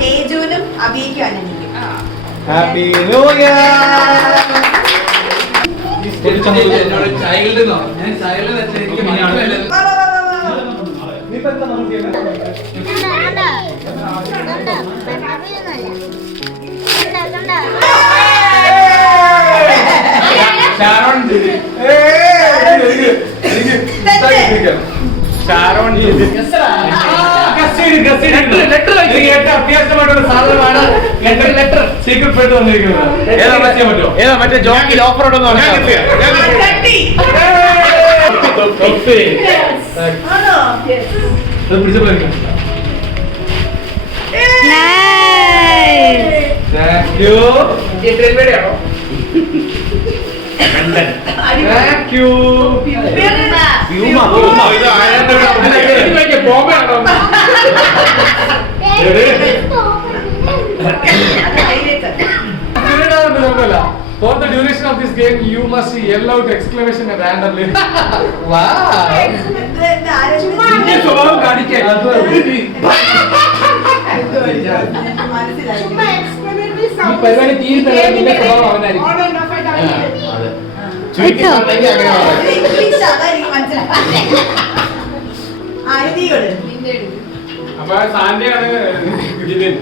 തേജുവിനും അഭിയ്ക്കും അനന്യയ്ക്കും. Happy new year. എന്നോട് ചൈൽഡ് എന്നോ ഞാൻ ചൈൽഡ് വെച്ചാൽ എനിക്ക് മനസ്സിലായില്ല. നീ ഇപ്പൊ എന്താ നോക്കിയത്? ഷാരോൺ അത്യാവശ്യമായിട്ടുള്ള സാധനമാണ് ലെറ്റർ സീക്രട്ട് വന്നിരിക്കുന്നത്. ഏതാ മറ്റേ ജോക്കിൽ ഓഫർ ഉണ്ടെന്ന് പറഞ്ഞു. For the duration of this game, you must yell out exclamation randomly. Wow! സ്വഭാവം കാണിക്കാൻ പരിപാടി തീരുന്ന സ്വഭാവം അവനായിരിക്കും. അപ്പൊ സാന്റെയാണ് Jithin.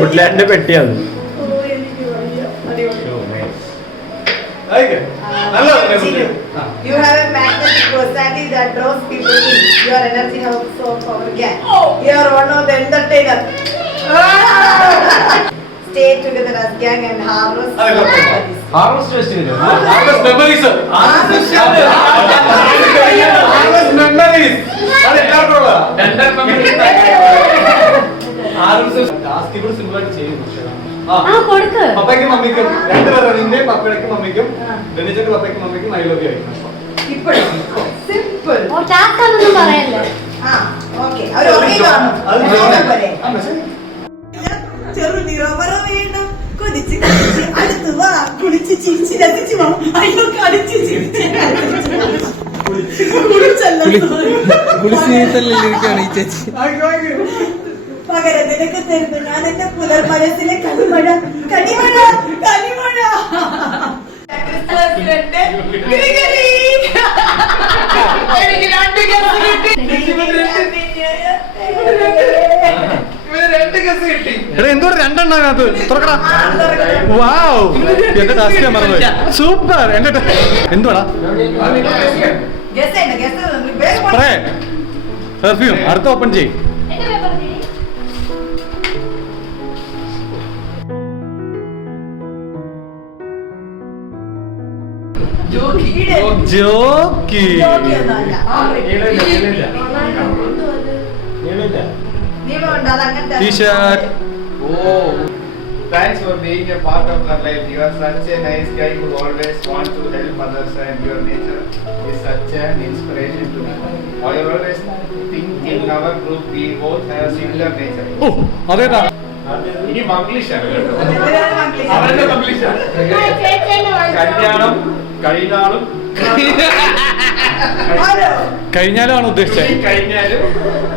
വുഡ്ലാൻഡിന്റെ പെട്ടിയാണ്. You have a magnetic personality that draws people in. Your energy helps so power gang. You are one of the entertainers. Stay together as gang and harvest. Harvest festival. Harvest memories. Harvest memories. അത് എല്ലാവർക്കും ഉള്ളതാ. Task ഇവിടെ simple ആയിട്ട് ചെയ്യുന്നു. പപ്പയ്ക്കും മമ്മിക്കും രണ്ടുപേരും, നിന്റെ പപ്പയ്ക്കും മമ്മിക്കും ധനിച്ചന്റെ പപ്പയ്ക്കും മമ്മിക്കും I love U ആയിരിക്കും. Simple. പറയല്ലേ. ചെറു നിറമറ വീണ്ടും കൊതിച്ച് അടുത്ത് വാ കുളിച്ച് ചിരിച്ച് രസിച്ച് വാ. അയ്യോ കളിച്ച് ചിരിച്ച് പകരം നിനക്ക് തരുന്നു ഞാൻ എന്റെ പുലർമനസിലെ കനിമഴ കനിമഴ കനിമഴ. എന്തോ രണ്ടെണ്ണത് തുറക്കടാ. വാവ്, എന്റെ ടാസ്ക് ഞാൻ മറന്നു. സൂപ്പർ. എന്റെ എന്തുവാടാ? Spray perfume. അടുത്ത ഓപ്പൺ ചെയ്യും. Jockey T-shirt. Oh, thanks for being a part of our life. You are such a nice guy who always want to help others, and your nature is such an inspiration to me. I always think in our group we both have similar nature. ഓ അതേതാ? ഇനി മംഗ്ലീഷാണ് കേട്ടോ. അവരുടെ മംഗ്ലീഷാണ്. കല്യാണം കഴിഞ്ഞാലും കഴിഞ്ഞാലാണ് ഉദ്ദേശിച്ചത്. കഴിഞ്ഞാലും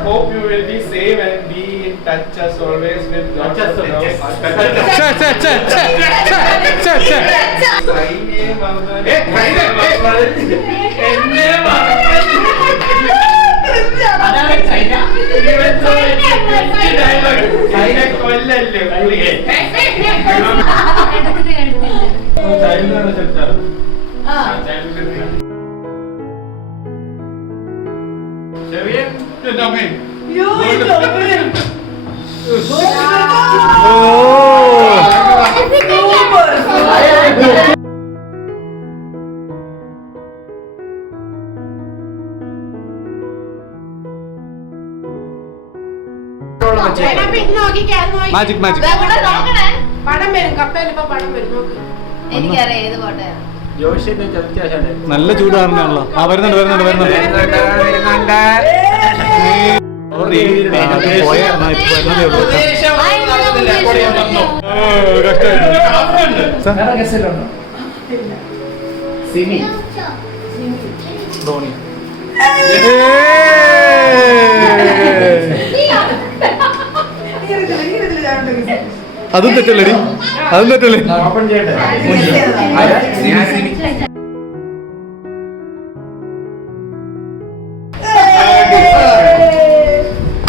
hope you will be safe and be in touch as always with lots of love. Magic magic പടം വരും കപ്പയിൽ ഇപ്പൊ പടം വരും നോക്ക്. എനിക്കറിയാം ഏത് പാട്ടാ. ജോഷിന്റെ ചർച്ചയാണ്. നല്ല ചൂടാണല്ലോ. ആ വരുന്നുണ്ട്. സിമി ധോണി. അതും തെറ്റല്ലേ? ഓപ്പൺ ചെയ്യട്ടെ.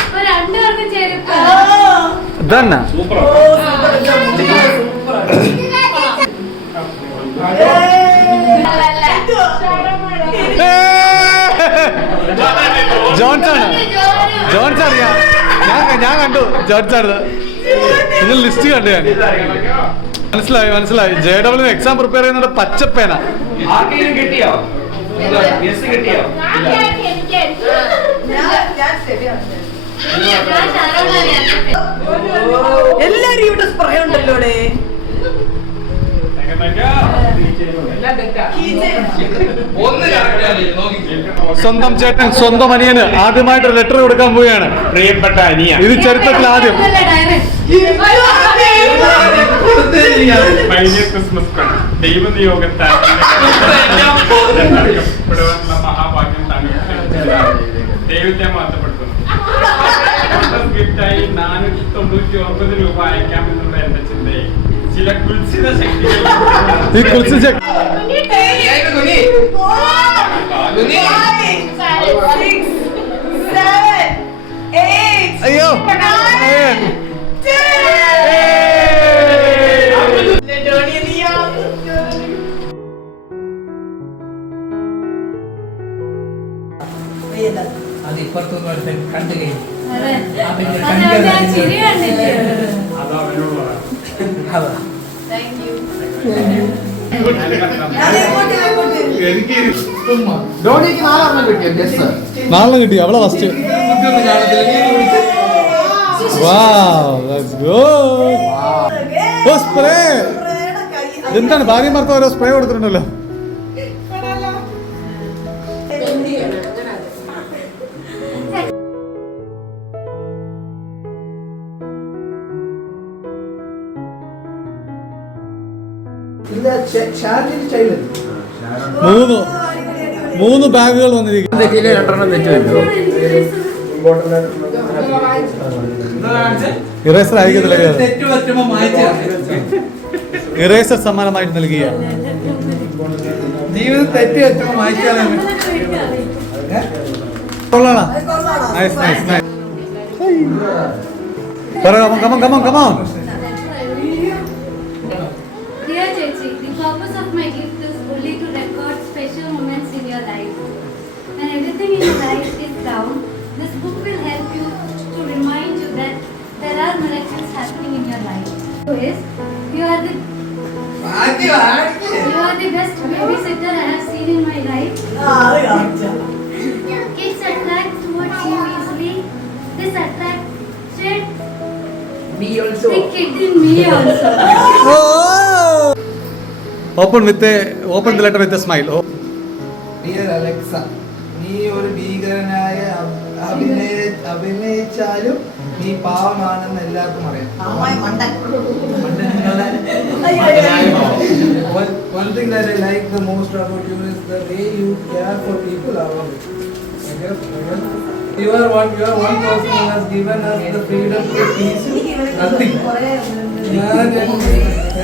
ഇപ്പൊ രണ്ടുപേർക്കും ചെരുപ്പ്. ഇതന്നെ ജോൺസ് അറിയാം. ഞാൻ കണ്ടു ജോൺസ്. നിങ്ങൾ ലിസ്റ്റ് കണ്ടു ഞാൻ. മനസ്സിലായി. JW എക്സാം പ്രിപ്പയർ ചെയ്യുന്ന പച്ചപ്പേന. ആർക്കെങ്കിലും കിട്ടിയോ? യെസ് കിട്ടിയോ? എല്ലാരും ഇവിടെ സ്പ്രേ ഉണ്ടല്ലോ. സ്വന്തം ചേട്ടൻ സ്വന്തം അനിയന് ആദ്യമായിട്ട് ലെറ്റർ കൊടുക്കാൻ പോവുകയാണ്. പ്രിയപ്പെട്ട അനിയ, ഇത് ചരിത്രത്തിൽ ആദ്യം. ക്രിസ്മസ് ദൈവനിയോഗത്താൽ മഹാഭാഗ്യം താങ്കൾ ദൈവത്തെ മാത്രപ്പെടുത്തുന്നു. ഗിഫ്റ്റായി 499 രൂപ അയക്കാമെന്നുള്ള എന്റെ ചിന്തയെ ചില കുൽസിത ശക്തികൾ ഈ കുറിച്ച് അയ്യോ അത് ഇപ്പുറത്തൊന്നും ഒരുത്തൻ കണ്ടു കഴിഞ്ഞു. ചിരി കണ്ടില്ലേ? അത് അവനോടുള്ളതാണ്. അതാ. ധോണിക്ക് 4 കിട്ടിയോ? യെസ്. 4 കിട്ടി. അവളെ ഫസ്റ്റ്. സ്പ്രേ എന്താണ്? ഭാര്യമാർക്ക് ഓരോ സ്പ്രേ കൊടുത്തിട്ടുണ്ടല്ലോ. മൂന്ന് ബാഗുകൾ വന്നിരിക്കും. ഇറേസർ അയക്കത്തില്ല. തെറ്റ് പറ്റുമ്പോ മായ്ച്ചു ഇറേസർ സമ്മാനമായിട്ട് നൽകിയ ജീവിതം തെറ്റ് പറ്റുമ്പോ മായ്ച്ചാലേ കൊള്ളാം. Nice. Come on. Dear Chechi, the purpose of my gift is only to record special moments in your life. When everything in your life is down, this book will help you to remind you that there are miracles happening in your life. You are the best babysitter I have seen in my life. Kids attract towards you easily. This attracted me also. the kid in me also. Open the letter with a smile. Dear Alexa, നീ ഒരു ഭീകരനായ അഭിനയിച്ചാലും നീ പാവമാണെന്ന് എല്ലാവർക്കും അറിയാം. One thing that I like the most about you is the way you care for people around you. You are one person who has given us the freedom to teach nothing.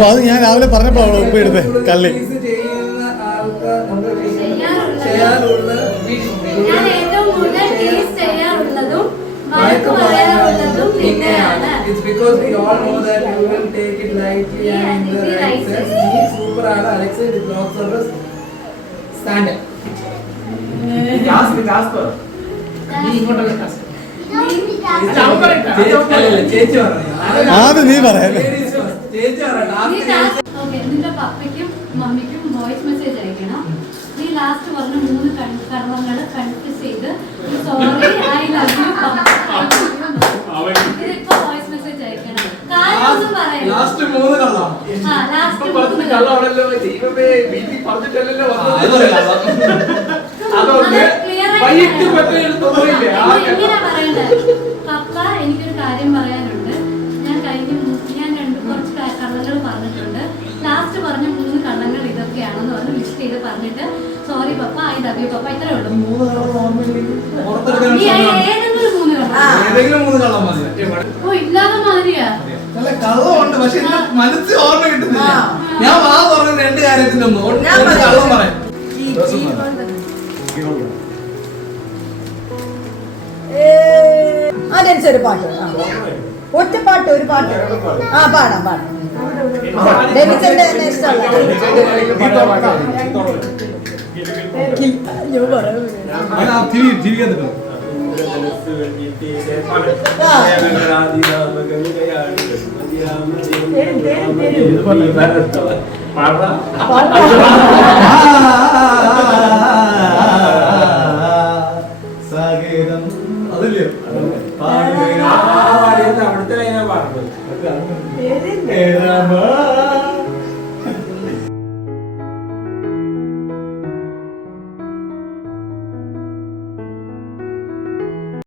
അത് ഞാൻ രാവിലെ പറഞ്ഞപ്പോ ഉപ്പ് എടുത്തേ കള്ളി. ഞാൻ ഏറ്റവും കൂടുതൽ ടേസ്റ്റ് ചെയ്യാറുള്ളതും വഴക്ക് പറയാറുള്ളതും നിന്നെയാണ്. It's because we all know that you will take it lightly and in the right sense. നീ super ആണ് Alexa with lots of us. Stand up. നീ ഇങ്ങോട്ടല്ല ടാസ്ക്. ചേച്ചി പറഞ്ഞു. ആദ്യം നീ പറയാല്ലേ. ചേച്ചി പറഞ്ഞു ടാസ്ക്. ഓക്കെ, നിന്റെ പപ്പയ്ക്കും മമ്മിക്കും വോയിസ് മെസ്സേജ് അയക്കണം. നീ ലാസ്റ്റ് പറഞ്ഞ 3 കടവങ്ങൾ കൺഫ്യൂസ് ചെയ്ത് സോറി ഐ ലവ് യു ഇതിപ്പോ വോയിസ് മെസ്സേജ് അയക്കണം. കാര്യമൊന്നും പറയണം. ലാസ്റ്റ് 3 കള്ളം. ഇപ്പൊ പറഞ്ഞ കള്ളമാണല്ലോ ദൈവമേ വീട്ടിൽ പറഞ്ഞിട്ടല്ലല്ലോ വന്നത്. അതൊരു കള്ളം. അതൊക്കെ വൈകിട്ട് മറ്റേ തോന്നില്ലേ ആ എങ്ങനെയാ പറയണ്ടേ? പപ്പ എനിക്കൊരു കാര്യം പറയാനുണ്ട്. ഞാൻ കുറച്ച് കള്ളങ്ങൾ പറഞ്ഞിട്ടുണ്ട്. ലാസ്റ്റ് പറഞ്ഞ 3 കള്ളങ്ങൾ ഇതൊക്കെയാണെന്ന് പറഞ്ഞ് ലിസ്റ്റ് ചെയ്ത് പറഞ്ഞിട്ട് sorry papa, I love you papa, ഇത്രേ ഉള്ളൂ. 3 കള്ളം ഓർമ്മയില്ലെങ്കിൽ പുറത്തെടുക്കാൻ ഈ ഏതെങ്കിലും 3 കള്ളം. ഏതെങ്കിലും 3 കള്ളം മതി. ഓ ഇല്ലാതെ മാതിരിയാ. നല്ല കള്ളമുണ്ട്, പക്ഷെ എനിക്ക് മനസ്സിൽ ഓർമ്മ കിട്ടുന്നില്ല. ഞാൻ വാ പറഞ്ഞ 2 കാര്യത്തിന്റെ ഒന്ന് ഞാൻ പറയാം. കള്ളം പറയാം. ഡാൻസ് ഒരു പാട്ട്, ഒറ്റപ്പാട്ട്, ഒരു പാട്ട്. പാടാം പാടാം. ഡെനിച്ചന്റെ തന്നെ ഇഷ്ടമല്ല. ജീവിക്കാൻ പറ്റും.